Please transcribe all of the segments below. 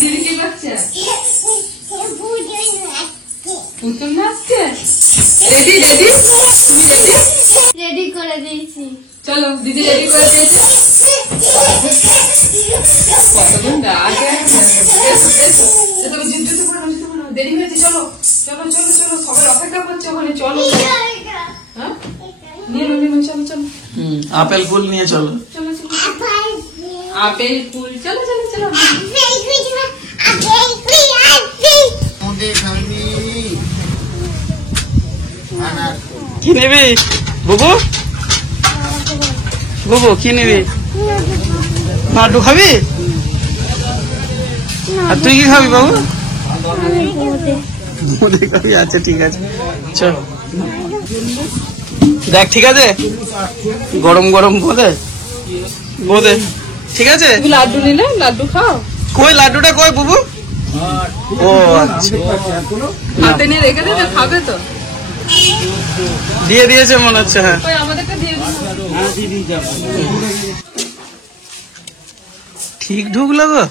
দিদি কি করছে? পুতুল নাচছে। রেডি রেডি তুমি রেডি? রেডি করে দিয়েছি। চলো দিদি রেডি করে দিয়েছে। কতদিন আগে দেরি হয়েছে। চলো চলো চলো চলো, সবাই অপেক্ষা করছে ওখানে। চলো হ্যাঁ নিয়ে নো চলো চলো। আপেল ফুল নিয়ে চলো। চলো চলো আপেল ফুল। চলো চলো চলো। কি নেবে বুবু? বুবু কি নেবে? লাড্ডু খাবি? আর তুই কি খাবি বাবু? বোঁদে খাবি? আচ্ছা ঠিক আছে চল। দেখ ঠিক আছে, গরম গরম বোঁদে বোঁদে ঠিক আছে। লাড্ডু নিলে লাড্ডু খাও। কই লাড্ডুটা কই বুবু? ও আচ্ছা, হাতে নিয়ে রেখে দেবে, খাবে তো। দিয়ে দিয়েছে মনে হচ্ছে। হ্যাঁ আমাদেরকে দিয়ে ঠিক ঢুকলো গো।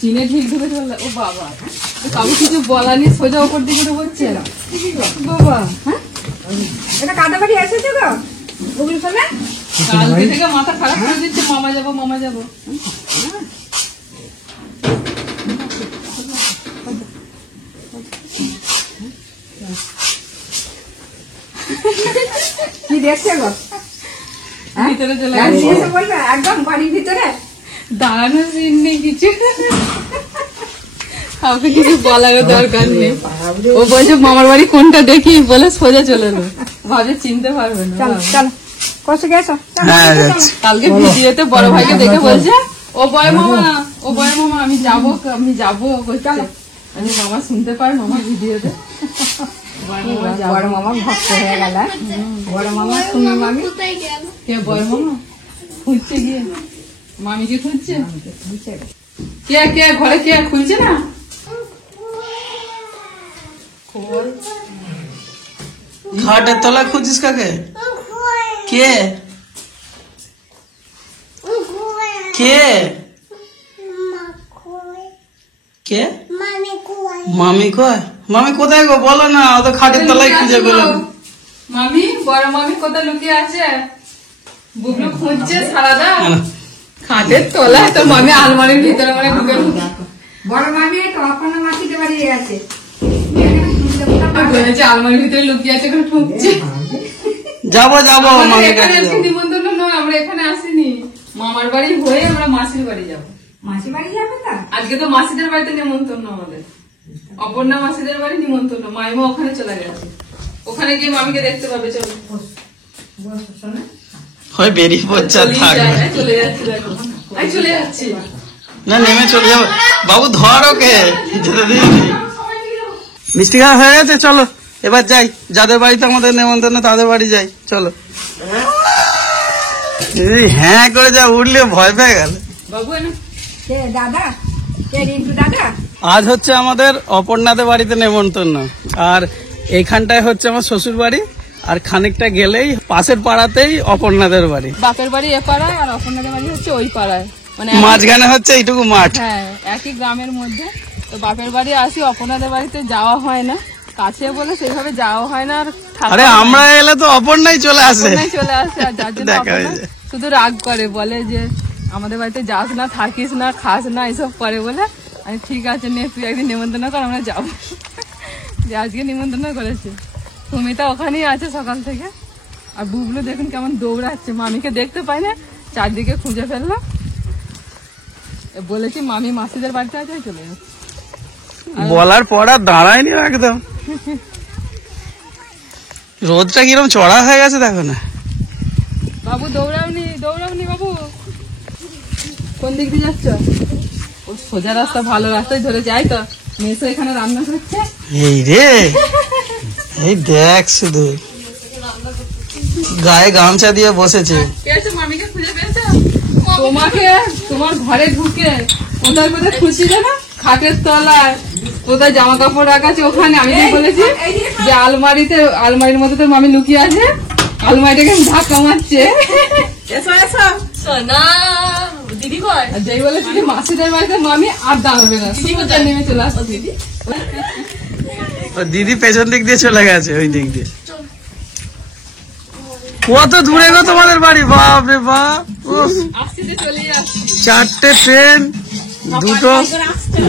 চিনে ঠিক ঢুকে চলে। ও বাবা, কাউকে কিছু বলা নেই, সোজা ওপর দিকে ঢুকছে বাবা। হ্যাঁ এটা কাদা বাড়ি এসেছে গো। ওগুলো শোনে কালকে থেকে মাথা খারাপ করে দিচ্ছে, মামা যাবো মামা যাবো। কি দেখছে গো? ভিতরে চলে বলবে একদম বাড়ির ভিতরে দাঁড়ানো সিন নেই কিছু, কাউকে কিছু বলার দরকার নেই। ও বলছে মামার বাড়ি কোনটা দেখি বলে সোজা চলে এলো, ভাবে চিনতে পারবে না। চলো কষ্ট গেছো। কালকে ভিডিওতে বড় ভাইকে দেখে বলছে ও বয় মামা, ও বয় মামা আমি যাবো আমি যাবো। আমি মামা শুনতে পাই মামা ভিডিওতে। বড় মামা ভক্ত হয়ে গেল। বড় মামা শুনি মামি কে বড় মামা খুঁজছে গিয়ে, মামিকে খুঁজছে। কে কে ঘরে কে খুঁজছে না? খাটের তলা খুঁজিস কাকে? কে কে কে? মামি কয়? মামি কোথায় গো বলো না, ও তো খাটের তলায় খুঁজে পেল। মামি বড় মামি কোথায় লুকিয়ে আছে? বুবলু খুঁজছে সারাদা খাটের তলায়, তো মামি আলমারির ভিতরে মানে ঢুকে। বড় মামি তো আপনার মাসিতে বাড়ি গেছে, আলমারির ভিতরে লুকিয়ে আছে, ঢুকছে। যাবো যাবো নিমন্ত্রণ নয়, আমরা এখানে আসিনি, মামার বাড়ি হয়ে আমরা মাসির বাড়ি যাবো। মাসির বাড়ি যাবে না আজকে? তো মাসিদের বাড়িতে নিমন্ত্রণ আমাদের, অপর্ণা মাসিদের বাড়ি নিমন্ত্রণ। মাইমা ওখানে চলে গেছে, ওখানে গিয়ে মামিকে দেখতে পাবে। চলো হয় বেরিয়ে পড়ছে, চলে যাচ্ছি দেখো, আমি চলে যাচ্ছি না নেমে চলে যাবো। বাবু ধর ওকে, যেতে দিয়েছি। মিষ্টি খাওয়া হয়ে গেছে, চলো এবার যাই। যাদের বাড়িতে আমাদের নেমন্তন্ন তাদের বাড়ি যাই চলো। হ্যাঁ করে যা উঠলে ভয় পেয়ে গেল। বাবু দাদা দাদা আজ হচ্ছে আমাদের অপর্ণাদের বাড়িতে নেমন্তন্ন, আর এইখানটায় হচ্ছে আমার শ্বশুর বাড়ি, আর খানিকটা গেলেই পাশের পাড়াতেই অপর্ণাদের বাড়ি। বাপের বাড়ি এ পাড়ায় আর অপর্ণাদের বাড়ি হচ্ছে ওই পাড়ায়, মানে মাঝখানে হচ্ছে এইটুকু মাঠ। হ্যাঁ একই গ্রামের মধ্যে। তো বাপের বাড়ি আসি, অপর্ণাদের বাড়িতে যাওয়া হয় না, কাছে বলে সেইভাবে যাওয়া হয় না। আর আরে আমরা এলে তো অপর্ণাই চলে আসে, চলে আসে, আর যার জন্য শুধু রাগ করে, বলে যে আমাদের বাড়িতে যাস না, থাকিস না, খাস না, এইসব করে বলে। আমি ঠিক আছে নে তুই একদিন নিমন্ত্রণ কর, আমরা যাবো। যে আজকে নিমন্ত্রণ করেছে। সুমিতা ওখানেই আছে সকাল থেকে, আর বুবলু দেখুন কেমন দৌড়াচ্ছে, মামিকে দেখতে পাই না, চারদিকে খুঁজে ফেললো। বলেছি মামি মাসিদের বাড়িতে আছে, চলে যাচ্ছে। বলার পর আর দাঁড়ায়নি একদম। রোদটা কিরকম চড়া হয়ে গেছে দেখো না। বাবু দৌড়াওনি দৌড়াওনি বাবু, কোন দিক দিয়ে যাচ্ছ? ও সোজা রাস্তা, ভালো রাস্তায় ধরে যাই। তো মেসো এখানে রান্না করছে। এই রে, এই দেখ শুধু গায়ে গামছা দিয়ে বসেছে। মামিকে খুঁজে পেয়েছো? তোমাকে তোমার ঘরে ঢুকে কোথায় কোথায় খুঁজছি জানো? খাটের তলায়, কোথায় জামা কাপড় রাখা আছে ওখানে। আমি কি বলেছি যে আলমারির মধ্যে তো মামি লুকিয়ে আছে, আলমারিটাকে ধাক্কা মারছে। দিদি কয় যেই বলে শুধু মাসিদের বাড়িতে মামি আর দাঁড়াবে না, নেমে চলে আসছে দিদি। দিদি পেছন দিক দিয়ে চলে গেছে, ওই দিক দিয়ে। কত দূরে গো তোমাদের বাড়ি, বাপ রে বাপ। আসতে চলে যাচ্ছে, 4টে ট্রেন,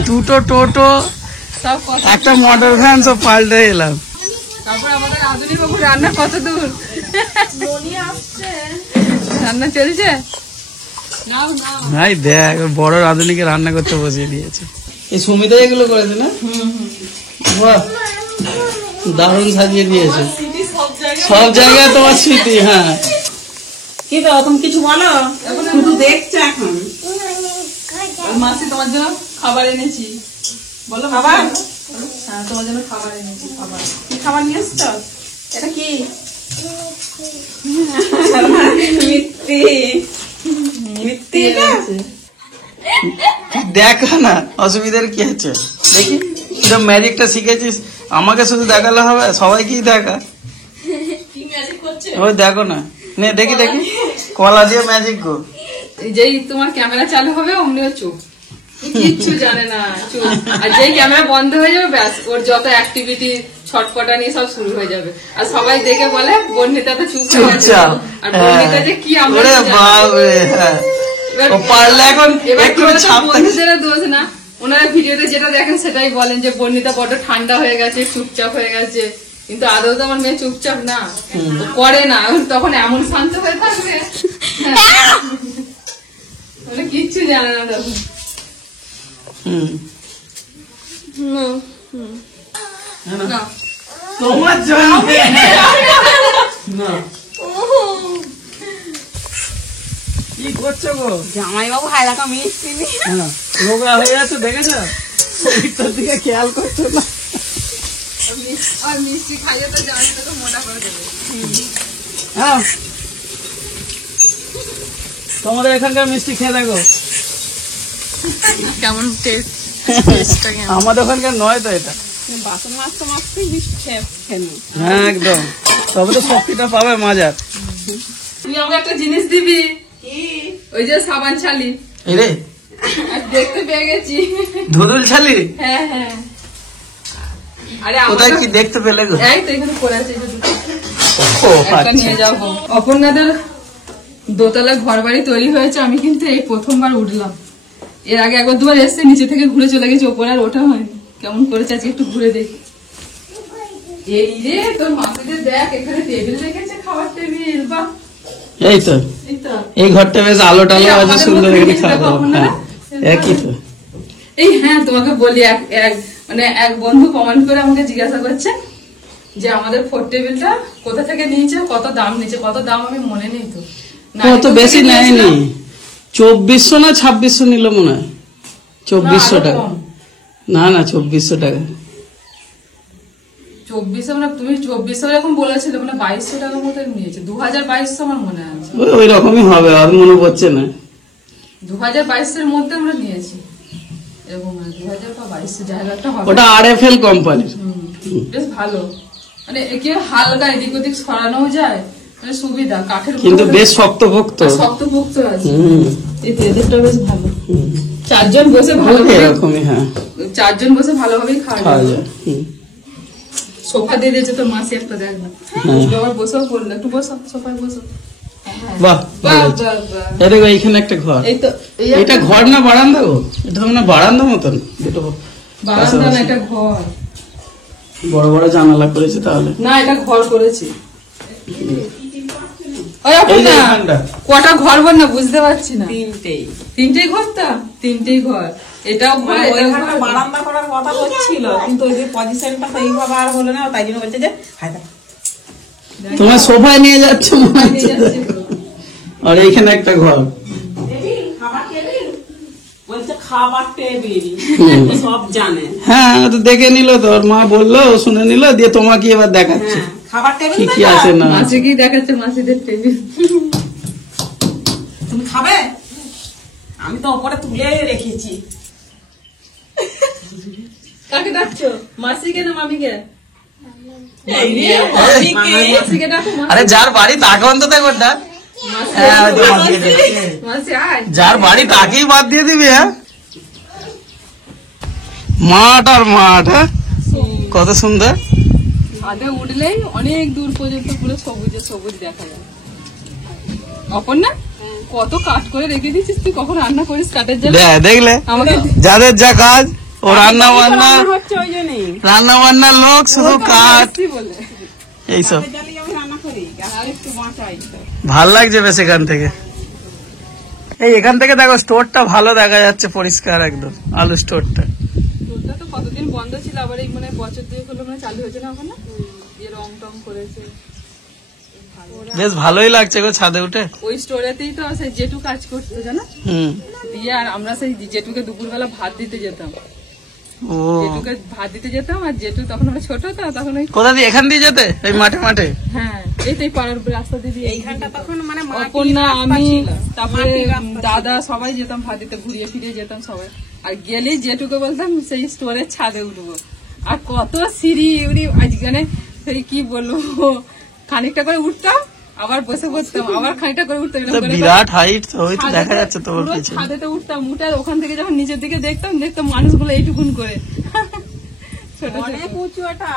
দুটো টোটো, সব কথা। একটা মোটর ভ্যান, সব পাল্টে এলাম। তারপর আমাদের আধুনিক বাবু রান্না কত দূর, রান্না চলছে। ভাই দেখ, বড় রাঁধুনিকে রান্না করতে বসিয়ে দিয়েছে। এই সুমিতা এগুলো করেছে না? বাহ, দারুণ সাজিয়ে দিয়েছে। সব জায়গায় তোমার স্মৃতি। হ্যাঁ, কি তো তুমি কিছু বলো, শুধু দেখছো এখন। মাসি তোমার জন্য খাবার এনেছি, বলো খাবার? হ্যাঁ, তোমার জন্য খাবার এনেছি। খাবার কি খাবার নিয়ে এসছো? এটা কি? মিথ্যে এটা? দেখা না, অসুবিধার কি আছে? দেখি কিরম ম্যাজিকটা শিখেছিস। আমাকে শুধু দেখালে হবে, সবাইকেই দেখা। ওই দেখো না, নে দেখি দেখি, কলা দিয়ে ম্যাজিক গো। যেই তোমার ক্যামেরা চালু হবে অমনিও চুপ, কিচ্ছু জানে না, চুপ। আর যেই ক্যামেরা বন্ধ হয়ে যাবে ব্যাস, ওর যত অ্যাক্টিভিটি ছটপটা নিয়ে সব শুরু হয়ে যাবে। আর সবাই দেখে বলে বর্ণিতা তো চুপ হয়ে গেছে। আর বর্ণিতা যে কি আমরা পারলে এখন একটু ছাপ থাকে। বন্ধুদেরও দোষ না, ওনারা ভিডিওতে যেটা দেখেন সেটাই বলেন যে বর্ণিতা বড্ড ঠান্ডা হয়ে গেছে, চুপচাপ হয়ে গেছে। কিন্তু আদৌ তো আমার মেয়ে চুপচাপ না, করে না। তখন এমন শান্ত হয়ে থাকবে, কিচ্ছু জানে না তখন। তোমার জন্য কি করছো গো? জামাইবাবু হায়রাকা মিষ্টি নিয়ে রোগা হয়ে যাচ্ছে, দেখেছো? শরীরটার দিকে খেয়াল করছো না। আর মিষ্টি খাইয়ে তো জানি তো মোটা করে দেবে। হ্যাঁ, তোমাদের এখানকার মিষ্টি খেয়ে দেখো কেমন টেস্ট। আমাদের ওখানকার নয় তো এটা। বাসন মাজতে মাজতেই মিষ্টি খেলো। হ্যাঁ একদম, তবে তো শক্তিটা পাবে মাজার। তুই আমাকে একটা জিনিস দিবি, ওই যে সাবান ছালি। এরে দেখতে পেয়ে গেছি, ধুদুল ছালি। হ্যাঁ হ্যাঁ। আরে কোথায় কি দেখতে পেলে গো? এই তো এখানে পড়ে আছে, ও একটা আচ্ছা। নিয়ে যাবো। অপর্ণাদের দোতলা ঘর বাড়ি তৈরি হয়েছে, আমি কিন্তু এই প্রথমবার উঠলাম। এর আগে একবার দুবার এসছে, নিচে থেকে ঘুরে চলে গেছে, ওপরে আর ওঠা হয়নি। কেমন করেছে আজকে একটু ঘুরে দেখি। এই রে তোর মাসিদের দেখ, এখানে টেবিল রেখেছে, খাবার টেবিল। বাহ, এই তো এই তো। এই ঘরটা বেশ আলো টালো আছে, সুন্দর এখানে খাওয়া দাওয়া। হ্যাঁ একই তো। এই হ্যাঁ, তোমাকে বলি, এক বন্ধু কমেন্ট করে আমাকে জিজ্ঞাসা করছে যে আমাদের ফোর টেবিলটা কোথা থেকে নিয়েছে, কত দাম নিয়েছে। কত দাম আমি মনে নেই তো। অত বেশি নেয়নি, 2400 না 2600 নিল মনে হয়। 2400 টাকা। না না, 2400 টাকা। 2400 মানে তুমি 2400 এরকম বলেছিলে, মানে 2200 টাকা মতো নিয়েছে। 2200 আমার মনে আছে, ওই রকমই হবে, আর মনে পড়ছে না। 2022 এর মধ্যে আমরা নিয়েছি এরকম, 2000 বা 2200 জায়গাটা হবে। ওটা RFL কোম্পানির। বেশ ভালো, মানে একে হালকা এদিক ওদিক সরানো যায়, মানে সুবিধা। কাঠের কিন্তু বেশ শক্তপোক্ত, শক্তপোক্ত আছে। এদেরটা বেশ ভালো, চারজন বসে ভালো এরকমই। হ্যাঁ, চারজন বসে ভালোভাবেই খাওয়া খাওয়া যায়। যায়। সোফা দিয়ে দিয়েছে তোর মাসি, একটা দেখ না, আবার বসেও পড়লো, একটু বসো সোফায় বসো। বাহ, বাহ, বাহ, বাহ। এই দেখো এইখানে একটা ঘর। এই তো এটা ঘর না বারান্দা গো? এটা তো মানে বারান্দা মতন, দুটো বারান্দা না, এটা ঘর। বড় বড় জানালা করেছে তাহলে। না, এটা ঘর করেছি। ওই এই যে না, এখানটা। কটা ঘর বল না, বুঝতে পারছি না। তিনটেই ঘর তো, তিনটেই ঘর। এটাও ঘর, এটাও ঘর। বারান্দা করার কথা বলছিল, কিন্তু ওই যে পজিশনটা সেইভাবে আর হলো না, তাই জন্য বলছে যে হায়দা তোমার সোফায় নিয়ে যাচ্ছ মনে নিয়ে হচ্ছে। যাচ্ছি তো। আর এইখানে একটা ঘর। খাবার টেবিল বলছে, খাবার টেবিল সব জানে। হ্যাঁ, তো দেখে নিল, তোর মা বললো, শুনে নিল, দিয়ে তোমাকে এবার দেখাচ্ছে হ্যাঁ, খাবার টেবিল কি কি আছে না। মাসি কি দেখাচ্ছে, মাসিদের টেবিল। তুমি খাবে? আমি তো ওপরে তুলে রেখেছি। কাকে ডাকছো? মাসিকে না মামিকে? মাসিকে ডাকো। আরে যার বাড়ি তাকে অন্তত একবার ডাক। মাসি আয়। যার বাড়ি তাকেই বাদ দিয়ে দিবি। হ্যাঁ, মাঠ আর মাঠ। হ্যাঁ, কত সুন্দর। ছাদে উঠলেই অনেক দূর পর্যন্ত পুরো সবুজে সবুজ দেখা যায়। অপর্ণা কত কাট করে রেখে দিচ্ছিস তুই, কখন রান্না করিস কাঠের জন্য? দেখলে আমাকে যাদের যা কাজ, ও রান্না বান্না হচ্ছে ওই জন্যই রান্না বান্নার লোক, শুধু কাঠ কি বলে এইসব। জানি আমি রান্না করি আর একটু বাঁচাই তো। ভাল লাগছে বেশ এখান থেকে। এই এখান থেকে দেখো স্টোরটা ভালো দেখা যাচ্ছে, পরিষ্কার একদম আলু স্টোরটা। তোরটা তো কতদিন বন্ধ ছিল, আবার এই মানে বছর দুয়েক হলো মানে চালু হয়েছে না এখন, না দিয়ে রং টং করেছে। বেশ ভালোই লাগছে গো ছাদে উঠে। ওই স্টোরেতেই তো সেই জেঠু কাজ করতো জানো, দিয়ে আর আমরা সেই জেঠুকে দুপুরবেলা ভাত দিতে যেতাম। ও জেঠুকে ভাত দিতে যেতাম, আর জেঠু তখন আমরা ছোট তো, তখন ওই কোথা দিয়ে? এখান দিয়ে যেতে এই মাঠে মাঠে? হ্যাঁ এই তো এই পাড়ার রাস্তা দিয়ে এইখানটা তখন মানে অপর্ণা, আমি, তারপরে দাদা সবাই যেতাম ভাত দিতে, ঘুরিয়ে ফিরিয়ে যেতাম সবাই। আর গেলেই জেঠুকে বলতাম সেই স্টোরের ছাদে উঠবো। আর কত সিঁড়ি উড়ি আজকানে, সেই কি বলবো, খানিকটা করে উঠতাম আবার বসে বসতাম, আবার খানিকটা করে উঠতাম, এরকম করে বিরাট হাইট ওই তো দেখা যাচ্ছে তোমার পুরো পিছনে। ছাদেতে উঠতাম, উঠে আর ওখান থেকে যখন নিচের দিকে দেখতাম মানুষগুলো এইটুকুন করে ছোট অনেক উঁচু এটা।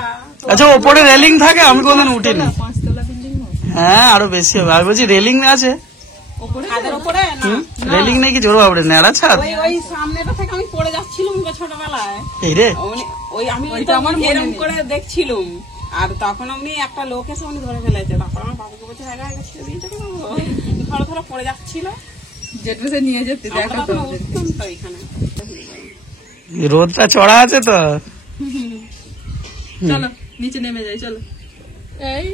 আচ্ছা, ওপরে রেলিং থাকে? আমি কোনদিন উঠিনি। 5 তলা বিল্ডিং হ্যাঁ, আরো বেশি হবে। আমি বলছি রেলিং আছে? ওপরে ছাদের উপরে না, রেলিং নেই কি? জোর বাবরে নেড়া ছাদ। ওই সামনেটা থেকে আমি পড়ে যাচ্ছিলাম ছোটবেলায়। এই রে, ওই আমি ওইটা আমার মনে এরকম নেই। করে দেখছিলাম, আর তখন আমি একটা লোক এসে উনি ধরে ফেলেছে। তারপর আমার বাবুকে বলছে ছেড়ে দিয়েছে, ধরে ধরে পড়ে যাচ্ছিল। জেঠু সে নিয়ে যেতে আমরা দেখাতো তখন উঠতাম তো এখানে। রোদটা চড়া আছে তো। চলো নিচে নেমে যাই, চলো এই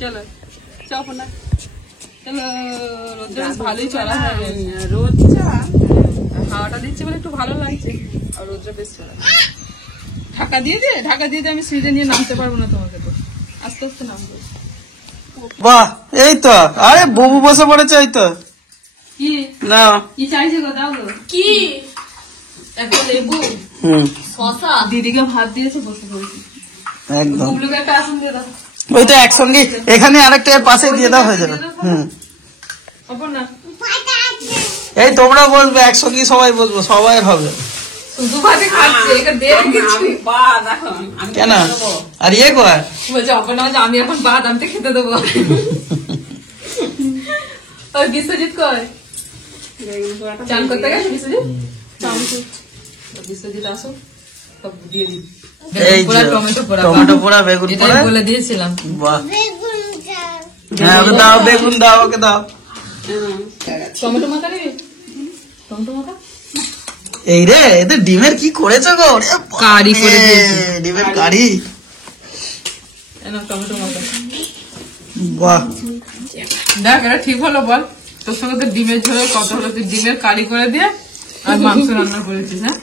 চলো চাপ না, চলো রোদটা বেশ ভালোই চলা হবে, রোদটা হাওয়াটা দিচ্ছে বলে একটু ভালো লাগছে, আর রোদটা বেশ চলা। ঢাকা দিয়ে দে, আমি সিঁড়ি নিয়ে নামতে পারবো না, তোমাকে তো আস্তে আস্তে নামবো। বাহ, এই তো। আরে বুবু বসে পড়েছে। এই তো কি না, কি চাইছে গো, দাও গো। কি একটা লেবু, শশা, দিদিকে ভাত দিয়েছে, বসে পড়েছি। একদম বুবলুকে একটা আসন দিয়ে দাও। ওই তো একসঙ্গে এখানে আরেকটা এর পাশে দিয়ে দেওয়া হয়ে যাবে। অপর্ণা এই তোমরা বসবে একসঙ্গে, সবাই বসবো, সবাই হবে। শুধু ভাতে খাচ্ছে, এটা দে কিছু। আমি বাদ এখন আমি কেন? আর ইয়ে কর, বলছে অপর্ণা বলছে আমি এখন বাদ, আমি তো খেতে দেবো। ওই বিশ্বজিৎ কয় চান করতে গেছে, বিশ্বজিৎ আসো সব দিয়ে দিই। এই যে টমেটো পোড়া, বেগুন পোড়া বলে দিয়েছিলাম। বাহ, হ্যাঁ ওকে দাও, বেগুন দাও, ওকে দাও। টমেটো মাথা নেবে, টমেটো মাথা এই রে, এদের ডিমের কি করেছো গো? কারি করে দিয়েছে। ডিমের কারি, টমেটো মাথা। বাহ। দেখ এটা ঠিক হলো বল, তোর সঙ্গে তো ডিমের ঝোল কত হলো, তুই ডিমের কারি করে দিয়ে আর মাংস রান্না করেছিস। হ্যাঁ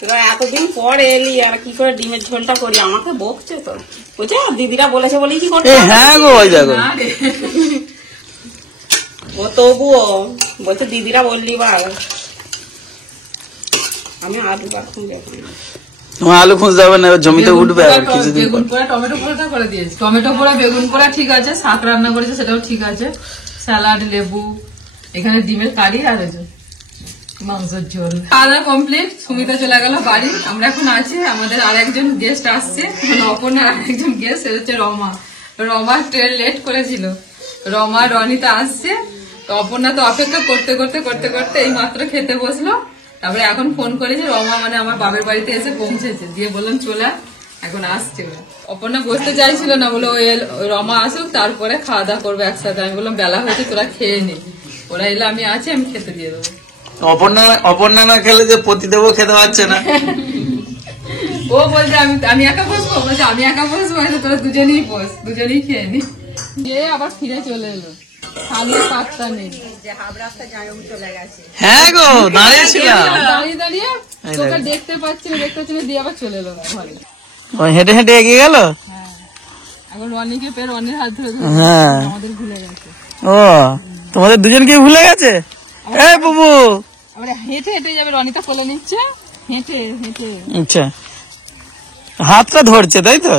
তোরা এতদিন পর এলি আর কি করে ডিমের ঝোলটা করি, আমাকে বকছে তো, বুঝছো দিদিরা বলেছে বলেই কি করতে। হ্যাঁ গো, ওই দেখো না রে, ও তবুও বলছে দিদিরা বললি বার, আমি আলু রাখুন যখন তোমার আলু খুঁজতে হবে না, এবার জমিতে উঠবে আর কিছুদিন পর। বেগুন পোড়া টমেটো পোড়াটা করে দিয়েছে, টমেটো পোড়া বেগুন পোড়া ঠিক আছে, শাক রান্না করেছে সেটাও ঠিক আছে, স্যালাড, লেবু, এখানে ডিমের কারি আর মাংসের ঝোল। খাওয়া কমপ্লিট, সুমিতা চলে গেল বাড়ি, আমরা এখন আছি। আমাদের আর একজন গেস্ট আসছে, অপর্ণার আরেকজন গেস্ট, সে হচ্ছে রমা ট্রেন লেট করেছিল, রমা রনিতা আসছে। তো অপর্ণা তো অপেক্ষা করতে করতে করতে করতে এই মাত্র খেতে বসলো, তারপরে এখন ফোন করেছে রমা, মানে আমার বাবার বাড়িতে এসে পৌঁছেছে, দিয়ে বললাম চলে এখন আসছে। অপর্ণা বসতে চাইছিল না, বলে ওই রমা আসুক তারপরে খাওয়া দাওয়া করবে একসাথে। আমি বললাম বেলা হয়েছে, তোরা খেয়ে নে, ওরা এলে আমি আছি, আমি খেতে দিয়ে দেবো। অপর্ণা না খেলে যে পতিদেবও খেতে পারছে না। ও বলছে আমি একা বসবো, বলছে আমি একা বসবো, তোরা দুজনেই বস, দুজনেই খেয়ে নি। গিয়ে আবার ফিরে চলে এলো, খালির পাত্তা নেই। হ্যাঁ গো, দাঁড়িয়েছিলাম দাঁড়িয়ে দাঁড়িয়ে তোকে দেখতে পাচ্ছি না দিয়ে আবার চলে এলো ঘরে। হেঁটে হেঁটে এগিয়ে গেল। হ্যাঁ এখন রনিকে পেয়ে রনির হাত ধরে হ্যাঁ, আমাদের ভুলে গেছে। ও তোমাদের দুজনকে ভুলে গেছে। এই বুবু, আমরা হেঁটে হেঁটে যাবে, রনিতা কোলে নিচ্ছে, হেঁটে হেঁটে আচ্ছা, হাতটা ধরছে তাই তো?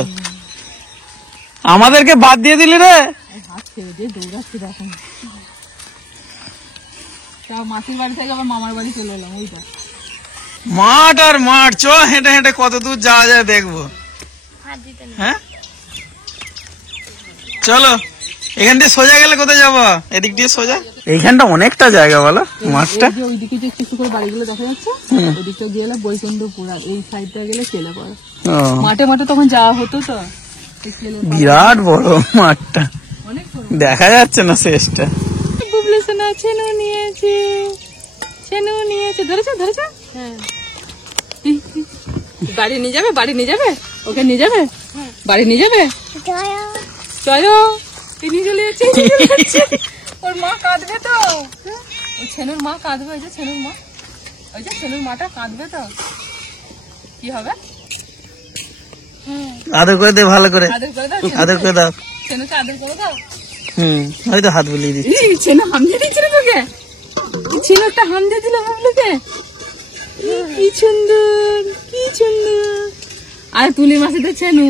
আমাদেরকে বাদ দিয়ে দিলি রে। হাত ছেড়ে দিয়ে দৌড়াচ্ছি দেখুন। তা মাসির বাড়ি থেকে আবার মামার বাড়ি চলে এলাম। ওইটা মাঠ আর মাঠ, চ হেঁটে হেঁটে কত দূর যাওয়া যায় দেখবো। হ্যাঁ চলো, এখান দিয়ে সোজা গেলে কোথায় যাবো? এদিক দিয়ে সোজা। এইখানটা অনেকটা জায়গা বলো, মাঠটা। ওইদিকে যে কিছু করে বাড়িগুলো দেখা যাচ্ছে, ওদিকটা গেলে বৈকুণ্ঠপুর, আর এই সাইডটা গেলে কেলাপাড়া। মাঠে মাঠে তখন যাওয়া হতো তো। বিরাট বড় মাঠটা, অনেক বড়। দেখা যাচ্ছে না শেষটা। বুবলু সোনা ছেনু নিয়েছে, ছেনু নিয়েছে। ধরেছো ধরেছো? হ্যাঁ। বাড়ি নিয়ে যাবে, বাড়ি নিয়ে যাবে, ওকে নিয়ে যাবে, বাড়ি নিয়ে যাবে। চলো, নিয়ে চলে যাচ্ছে। ওর মা কাঁদবে তো, ওই ছেনুর মা কাঁদবে। ওই যে ছেনুর মা, ওই যে ছেনুর মাটা কাঁদবে তো, কি হবে? আদর করে দে, ভালো করে আদর করে দাও, আদর করে দাও। ছেনুকে আদর করে দাও। হয়তো হাত বুলিয়ে দিচ্ছি। ছেনু হাম দিয়ে দিচ্ছিল তোকে, ছেনু একটা হাম দিয়ে দিল বাবলুকে। কি সুন্দর, কি সুন্দর। আর তুলি মাসি তো ছেনু,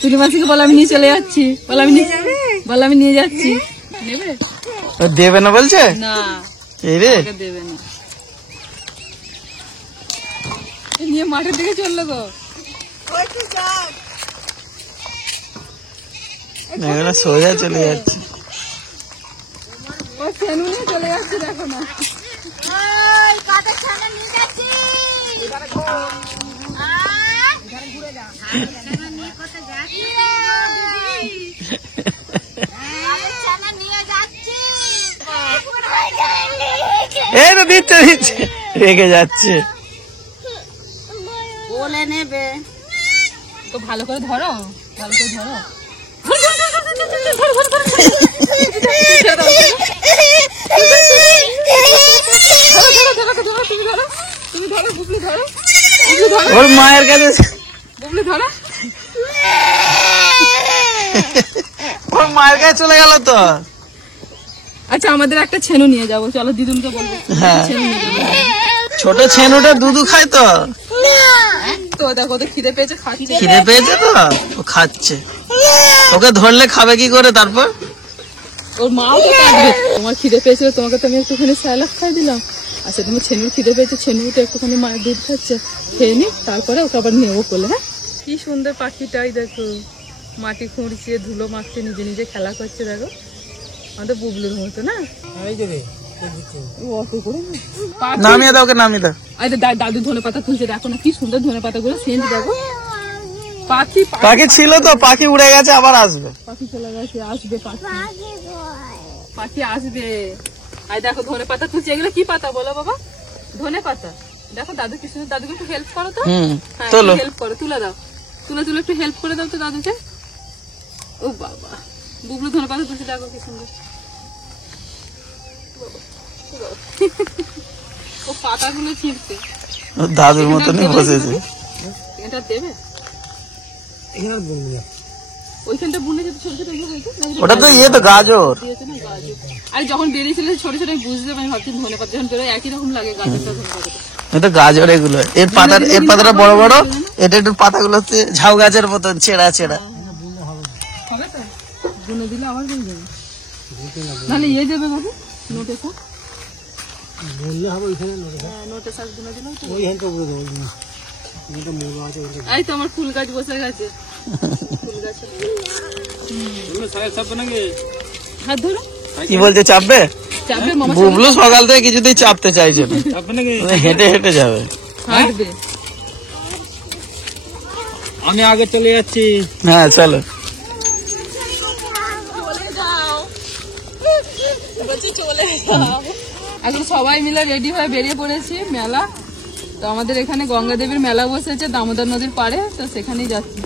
তুলি মাসিকে বলে আমি নিয়ে চলে যাচ্ছি, বলে আমি নিয়ে যাচ্ছি। নেবে? দেবে না বলছে না, এই রে দেবে না। নিয়ে মাঠের দিকে চললো গো। সোজা চলে যাচ্ছে। ও ছেনু নিয়ে চলে যাচ্ছে, দেখো না। এই তো দিচ্ছে দিচ্ছে, রেগে যাচ্ছে। বলে নেবে তো ভালো করে ধরো, ভালো করে ধরো। তুমি ধরো, বুবলি ধরো, ওর মায়ের কাছে, বুবলি ধরো। ওর মায়ের কাছে চলে গেল তো। আচ্ছা, আমাদের একটা ছেনু নিয়ে যাবো, চলো দিদুনকে বলবো। হ্যাঁ, ছেনু নিয়ে যাবো। ছোট ছেনুটা দুধু খায় তো। তো দেখো, ওদের খিদে পেয়েছে, খাচ্ছে। খিদে পেয়েছে তো, ও খাচ্ছে। ওকে ধরলে খাবে কি করে তারপর? ওর মাও তো কাঁদবে। তোমার খিদে পেয়েছিল, তোমাকে তো আমি একটুখানি স্যালাড খাই দিলাম। আচ্ছা, তোমার ছেনুর খিদে পেয়েছে, ছেনু তো একটুখানি মায়ের দুধ খাচ্ছে, খেয়ে নি, তারপরে ওকে আবার নেবো করলে। হ্যাঁ, কি সুন্দর পাখিটাই দেখো, মাটি খুঁড়ছে, ধুলো মাখছে, নিজে নিজে খেলা করছে। দেখো, আমাদের বুবলুর মতো না? নামিয়ে দাও, ওকে নামিয়ে দাও। দাদু ধনে পাতা তুলছে, দেখো না কি সুন্দর ধনে পাতা গুলো সেন্ট। দেখো, পাখি পাখি ছিল তো, পাখি উড়ে গেছে, আবার আসবে। পাখি চলে গেছে, আসবে পাখি, পাখি আসবে। আর দেখো ধনে পাতা তুলছে, এগুলো কি পাতা বলো বাবা? ধনে পাতা। দেখো দাদু কি সুন্দর, দাদুকে একটু হেল্প করো তো। হ্যাঁ, হেল্প করো, তুলে দাও, তুলে তুলে একটু হেল্প করে দাও তো দাদুকে। ও বাবা, বুবলু ধনে পাতা তুলছে, দেখো কি সুন্দর। ও পাতাগুলো ছিঁড়ছে, দাদুর মতনই বসেছে। এটা দেবে, ওইখানটা বুনে যেতে ছোট ছোট হয়েছে। ওটা তো ইয়ে তো গাজর। আর যখন বেরিয়েছিল ছোট ছোট বুঝতে পারি, ভাবছি ধনে পাতা যখন বেরোয় একই রকম লাগে গাজরটা, ধনে পাতাটা। এটা গাজর, এগুলো এর পাতাটা বড় বড়, এটা একটু পাতাগুলো ঝাউ গাছের মতন ছেঁড়া ছেঁড়া। হবে তো, বুনে দিলে আবার হয়ে যাবে। তাহলে ইয়ে দেবে বাবু, নোটে শাক বললে হবে, ওইখানে নোটে শাক বুনে দিলে এই তো আমার ফুল গাছ বসে গেছে। ফুল গাছে হাত ধরো। কি বলছে, চাপবে? চাপবে মামা। বুবলু সকাল থেকে কিছুতেই চাপতে চাইছে না, হেঁটে হেঁটে যাবে, হাঁটবে। আমি আগে চলে যাচ্ছি। হ্যাঁ চলো। এখন সবাই মিলে রেডি হয়ে বেরিয়ে পড়েছি মেলা। তো আমাদের এখানে গঙ্গা দেবীর মেলা বসেছে দামোদর নদীর পাড়ে, তো সেখানেই যাচ্ছি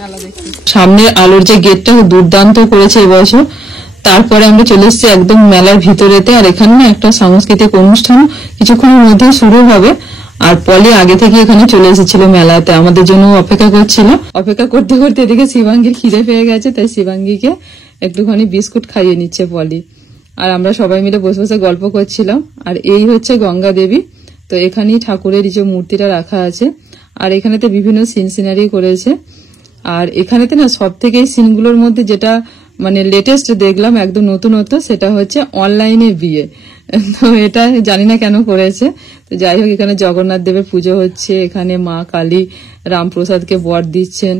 মেলা দেখতে। সামনে আলোর যে গেটটা দুর্দান্ত করেছে এবছর। তারপরে আমরা চলে এসেছি একদম মেলার ভিতরেতে। আর এখানে একটা সাংস্কৃতিক অনুষ্ঠান কিছুক্ষণের মধ্যে শুরু হবে। আর পলি আগে থেকে এখানে চলে এসেছিল মেলাতে, আমাদের জন্য অপেক্ষা করছিল। অপেক্ষা করতে করতে এদিকে শিবাঙ্গীর খিদে পেয়ে গেছে, তাই শিবাঙ্গীকে একটুখানি বিস্কুট খাইয়ে নিচ্ছে পলি। আর আমরা সবাই মিলে বসে বসে গল্প করছিলাম। আর এই হচ্ছে গঙ্গা দেবী। তো এখানেই ঠাকুরের যে মূর্তিটা রাখা আছে, আর এখানেতে বিভিন্ন সিন সিনারি করেছে। আর এখানেতে না সব থেকে সিনগুলোর মধ্যে যেটা মানে লেটেস্ট দেখলাম একদম নতুনত্ব, সেটা হচ্ছে অনলাইনে বিয়ে। তো এটা জানি না কেন করেছে। তো যাই হোক, এখানে জগন্নাথ দেবের পুজো হচ্ছে, এখানে মা কালী রামপ্রসাদকে বর দিচ্ছেন।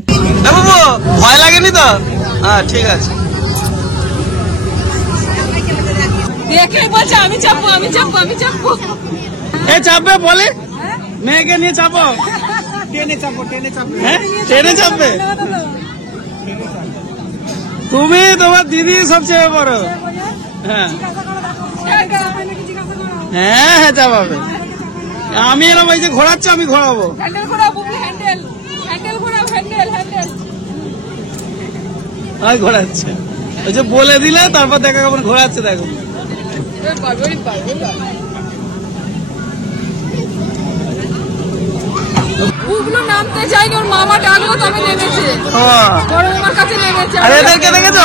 ভয় লাগেনি তো? হ্যাঁ ঠিক আছে। আমি চাপবো, আমি চাপবো, আমি চাপবো। এ চাপবে বলে, মেয়েকে নিয়ে চাপো। টেনে চাপো, টেনে চাপবে। হ্যাঁ টেনে চাপবে। তুমি তোমার দিদি সবচেয়ে বড়। হ্যাঁ হ্যাঁ হ্যাঁ চাপাবে। আমি এরকম এই যে ঘোরাচ্ছে, আমি ঘোরাবো। ঘোরাচ্ছে ওই যে বলে দিলে, তারপর দেখা কেমন ঘোরাচ্ছে। দেখো নামতে যাইনি, ওর মামা ডাকলো তো আমি নেমেছে। বড় মামার কাছে নেমেছে। আর এদেরকে দেখেছো?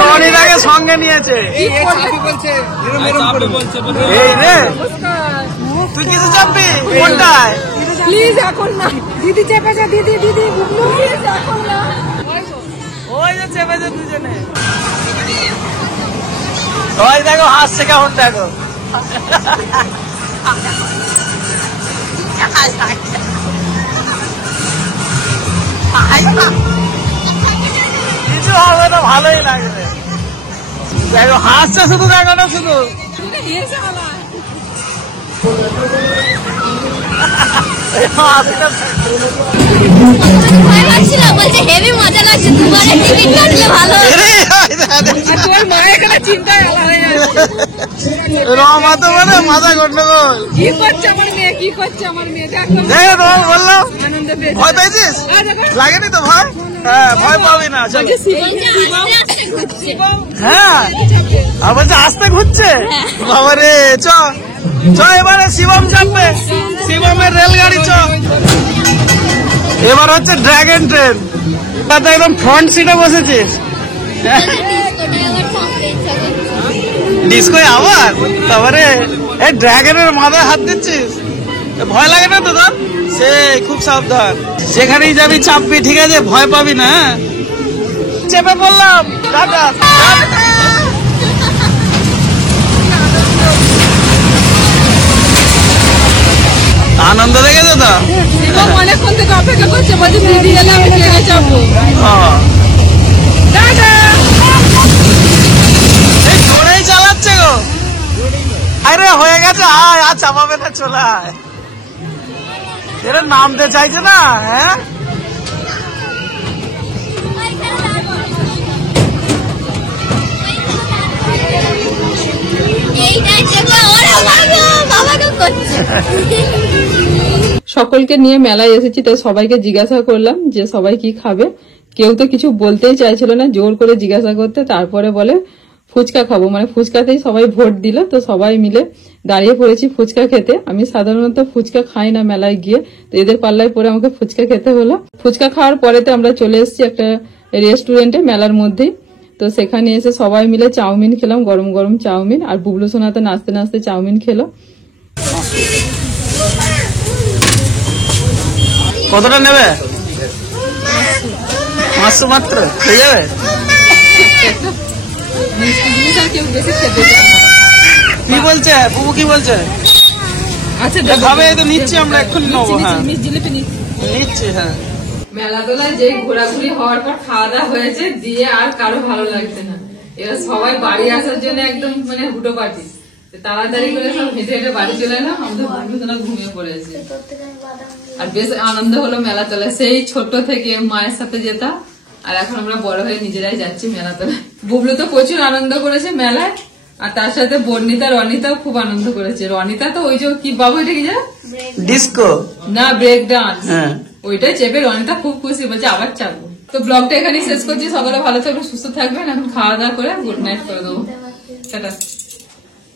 রনিদাকে সঙ্গে নিয়েছে। এই রে, তুই কিছু চাপবি কোনটায়? প্লিজ এখন না, দিদি চেপেছে, দিদি দিদি প্লিজ এখন না। ওই যে চেপেছে দুজনে। ওই দেখো হাসছে কেমন, দেখো কিছু হবে না, ভালোই লাগবে। দেখো হাসছে শুধু, দেখো না শুধু। ভয় লাগছিল, বলছে হেভি মজা লাগছে, দুবারে টিকিট কাটলে ভালো। তোর মা এখানে চিন্তায় আলা হয়ে যাচ্ছে। রমা তো মানে মাথা গন্ডগোল। কি করছে আমার মেয়ে, কি করছে আমার মেয়ে? বললাম আনন্দ পেয়েছে। ভয় পেয়েছিস? লাগেনি তো ভয়? হ্যাঁ ভয় পাবি না। চলো। হ্যাঁ আর বলছে আসতে ঘুরছে। বাবা রে, চ চ এবারে শিবম চাপবে। শিবমের রেলগাড়ি চ। এবার হচ্ছে ড্রাগন ট্রেন। তাতে একদম ফ্রন্ট সিটে বসেছিস। ডিস্কো আবার তারপরে এই ড্রাগনের মাথায় হাত দিচ্ছিস, ভয় লাগে না তো তোর? সে খুব সাবধান, যেখানেই যাবি চাপবি, ঠিক আছে? ভয় পাবি না। চেপে বললাম টাটা। আনন্দ দেখেছো তো? অনেকক্ষণ থেকে অপেক্ষা করছে, বলছে দিদি এলে আমি ট্রেনে চাপবো। জোরেই চালাচ্ছে গো। আরে হয়ে গেছে, আয় আর চাপাবে না, চলে আয়। এরা নামতে চাইছে না। হ্যাঁ সকলকে নিয়ে মেলায় এসেছি, তো সবাইকে জিজ্ঞাসা করলাম যে সবাই কি খাবে। কেউ তো কিছু বলতেই চাইছিল না, জোর করে জিজ্ঞাসা করতে তারপরে বলে ফুচকা খাবো। মানে ফুচকাতেই সবাই ভোট দিল, তো সবাই মিলে দাঁড়িয়ে পড়েছি ফুচকা খেতে। আমি সাধারণত ফুচকা খাই না মেলায় গিয়ে, তো এদের পাল্লায় পরে আমাকে ফুচকা খেতে হলো। ফুচকা খাওয়ার পরেতে আমরা চলে এসেছি একটা রেস্টুরেন্টে মেলার মধ্যেই। তো সেখানে এসে সবাই মিলে চাউমিন খেলাম, গরম গরম চাউমিন। আর বুবলু সোনাতে নাচতে নাচতে চাউমিন খেলো। কতটা নেবে? 500 মাত্র হয়ে যাবে। কি বলছে বুবু, কি বলছে? আচ্ছা খাবে তো নিচ্ছি আমরা, এক্ষুনি নেবো। হ্যাঁ নিচ্ছি। হ্যাঁ মেলাতলায় যে ঘোরাঘুরি হওয়ার পর খাওয়া দাওয়া হয়েছে, দিয়ে আর কারো ভালো লাগছে না। এবার সবাই বাড়ি আসার জন্য একদম মানে হুটো পাটি, তাড়াতাড়ি করে সব হেঁটে হেঁটে বাড়ি চলে এলাম। আমাদের বন্ধুরা ঘুমিয়ে পড়েছে। আর বেশ আনন্দ হলো মেলাতলায়। সেই ছোট থেকে মায়ের সাথে যেতাম, আর এখন আমরা বড় হয়ে নিজেরাই যাচ্ছি মেলাতলায়। বুবলু তো প্রচুর আনন্দ করেছে মেলায়, আর তার সাথে বর্ণিতা রনিতাও খুব আনন্দ করেছে। রনিতা তো ওই যে কি বাবু, এটা কি যায় ডিস্কো না ব্রেক ডান্স, ওইটাই চেপে রনিতা খুব খুশি, বলছে আবার চাপবো। তো ব্লগটা এখানেই শেষ করছি। সকলে ভালো থাকবে, সুস্থ থাকবেন। এখন খাওয়া দাওয়া করে গুড নাইট করে দেবো। টাটা।